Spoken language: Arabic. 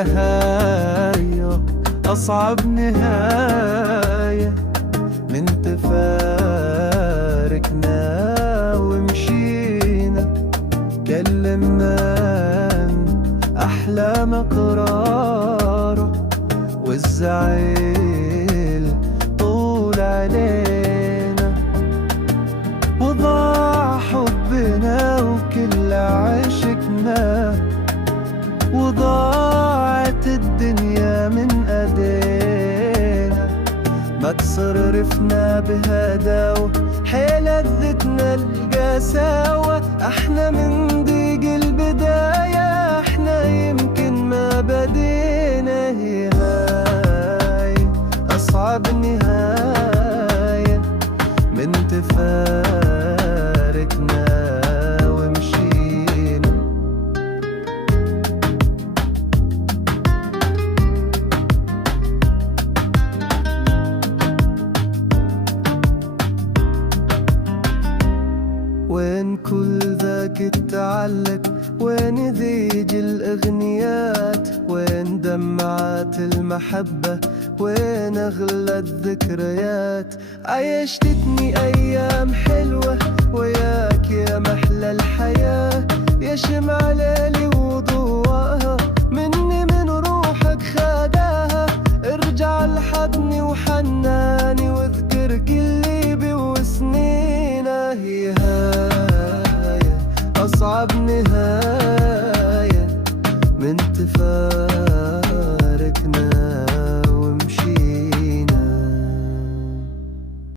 النهاية أصعب نهاية من تفارقنا ومشينا، كلمنا عن أحلام قرارة والزعيل طول علينا، وضاع حبنا وكل عشقنا، وضاعت الدنيا من ايدينا. ما تصرفنا بهدا وحيل لذتنا القساوة، احنا من ضيق البداية، احنا يمكن ما بدينا. هاي اصعب نهاية من تفارقنا ومشينا. وين كل ذاك التعلق؟ وين ذيج الأغنيات؟ وين دمعات المحبة؟ وين أغلى الذكريات؟ عيشتني أيام حلوة وياك يا محلى الحياة، يا شمع ليلي وضوءها، مني من روحك خداها، ارجع لحضني وحنان.